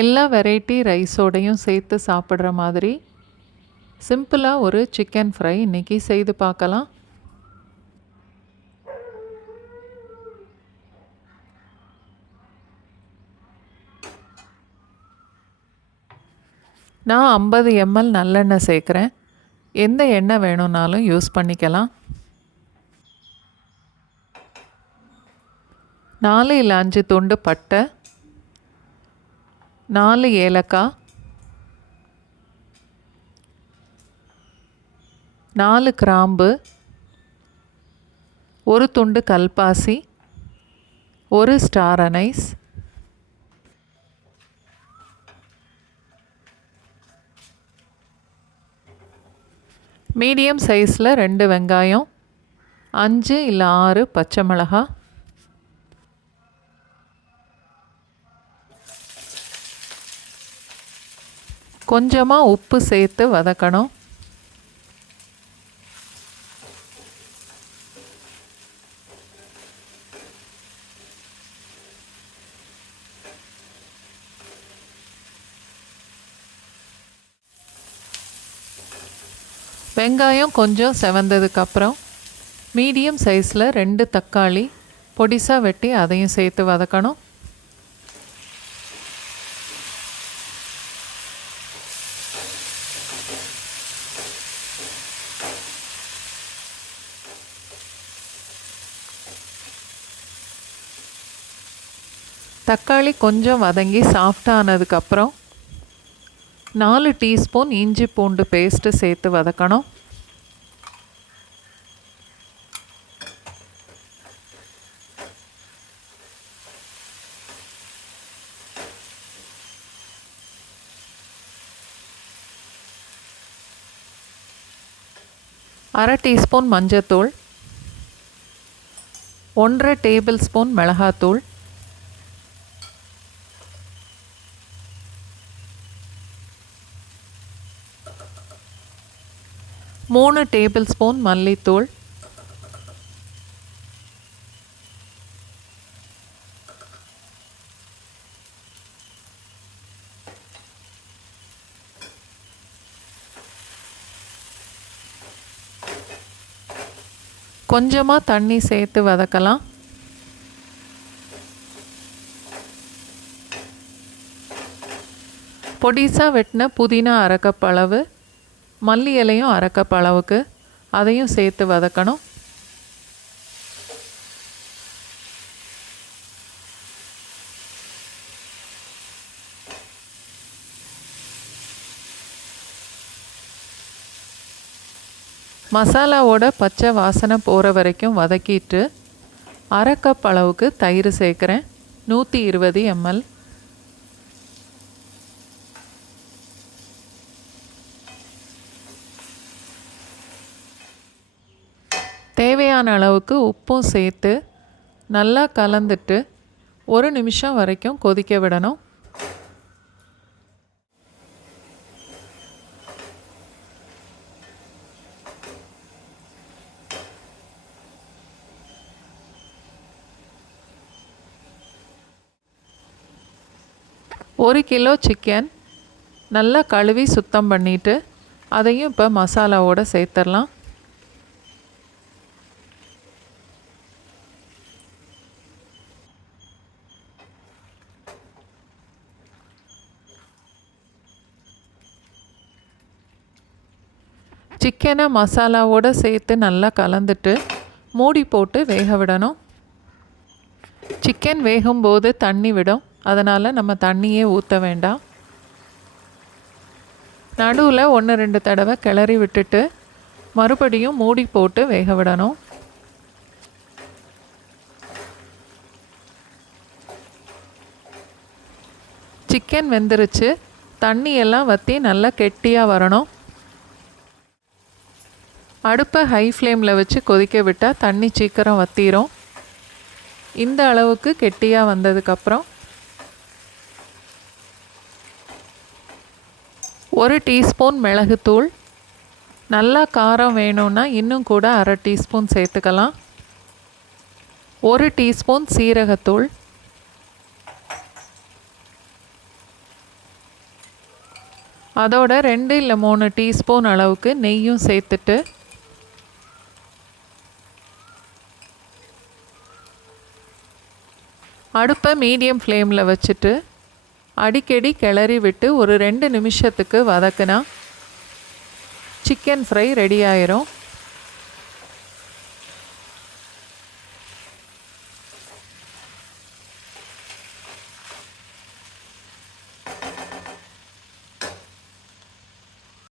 எல்லா வெரைட்டி ரைஸோடையும் சேர்த்து சாப்பிட்ற மாதிரி சிம்பிளாக ஒரு சிக்கன் ஃப்ரை இன்றைக்கி செய்து பார்க்கலாம். நான் 50 ml நல்லெண்ணெய் சேர்க்குறேன். எந்த எண்ணெய் வேணும்னாலும் யூஸ் பண்ணிக்கலாம். 4 இல்லை 5 துண்டு பட்டை, 4 ஏலக்காய், 4 கிராம்பு, ஒரு துண்டு கல்பாசி, ஒரு ஸ்டார் அனைஸ், மீடியம் சைஸில் 2 வெங்காயம், 5 இல்லை 6 பச்சை மிளகாய், கொஞ்சமாக உப்பு சேர்த்து வதக்கணும். வெங்காயம் கொஞ்சம் செவந்ததுக்கப்புறம் மீடியம் சைஸில் 2 தக்காளி பொடிசாக வெட்டி அதையும் சேர்த்து வதக்கணும். தக்காளி கொஞ்சம் வதங்கி சாஃப்டானதுக்கப்புறம் 4 டீஸ்பூன் இஞ்சி பூண்டு பேஸ்ட்டு சேர்த்து வதக்கணும். அரை டீஸ்பூன் மஞ்சத்தூள், 1.5 டேபிள் ஸ்பூன் மிளகாத்தூள், 3 டேபிள் ஸ்பூன் மல்லித்தூள், கொஞ்சமாக தண்ணி சேர்த்து வதக்கலாம். பொடிசாக வெட்டின புதினா அரை கப் அளவு, மல்லி இலையும் அரை கப் அளவுக்கு, அதையும் சேர்த்து வதக்கணும். மசாலாவோட பச்சை வாசனை போகிற வரைக்கும் வதக்கிட்டு அரை கப் அளவுக்கு தயிர் சேர்க்குறேன். 120 ml. தேவையான அளவுக்கு உப்பும் சேர்த்து நல்லா கலந்துட்டு 1 நிமிஷம் வரைக்கும் கொதிக்க விடணும். ஒரு கிலோ சிக்கன் நல்லா கழுவி சுத்தம் பண்ணிவிட்டு அதையும் இப்போ மசாலாவோடு சேர்த்துடலாம். சிக்கனை மசாலாவோடு சேர்த்து நல்லா கலந்துட்டு மூடி போட்டு வேக விடணும். சிக்கன் வேகும்போது தண்ணி விடும், அதனால் நம்ம தண்ணியே ஊற்ற வேண்டாம். நடுவில் 1-2 தடவை கிளறி விட்டுட்டு மறுபடியும் மூடி போட்டு வேக விடணும். சிக்கன் வெந்துருச்சு. தண்ணி எல்லாம் வற்றி நல்லா கெட்டியாக வரணும். அடுப்பை ஹை ஃப்ளேமில் வச்சு கொதிக்க விட்டால் தண்ணி சீக்கிரம் வற்றிரும். இந்த அளவுக்கு கெட்டியாக வந்ததுக்கப்புறம் 1 டீஸ்பூன் மிளகுத்தூள், நல்லா காரம் வேணும்னா இன்னும் கூட அரை டீஸ்பூன் சேர்த்துக்கலாம். 1 டீஸ்பூன் சீரகத்தூள், அதோட 2 இல்லை 3 டீஸ்பூன் அளவுக்கு நெய்யும் சேர்த்துட்டு அடுப்பை மீடியம் ஃப்ளேமில் வச்சுட்டு அடிக்கடி கிளறி விட்டு ஒரு 2 நிமிஷத்துக்கு வதக்குனா சிக்கன் ஃப்ரை ரெடி ஆயிரும்.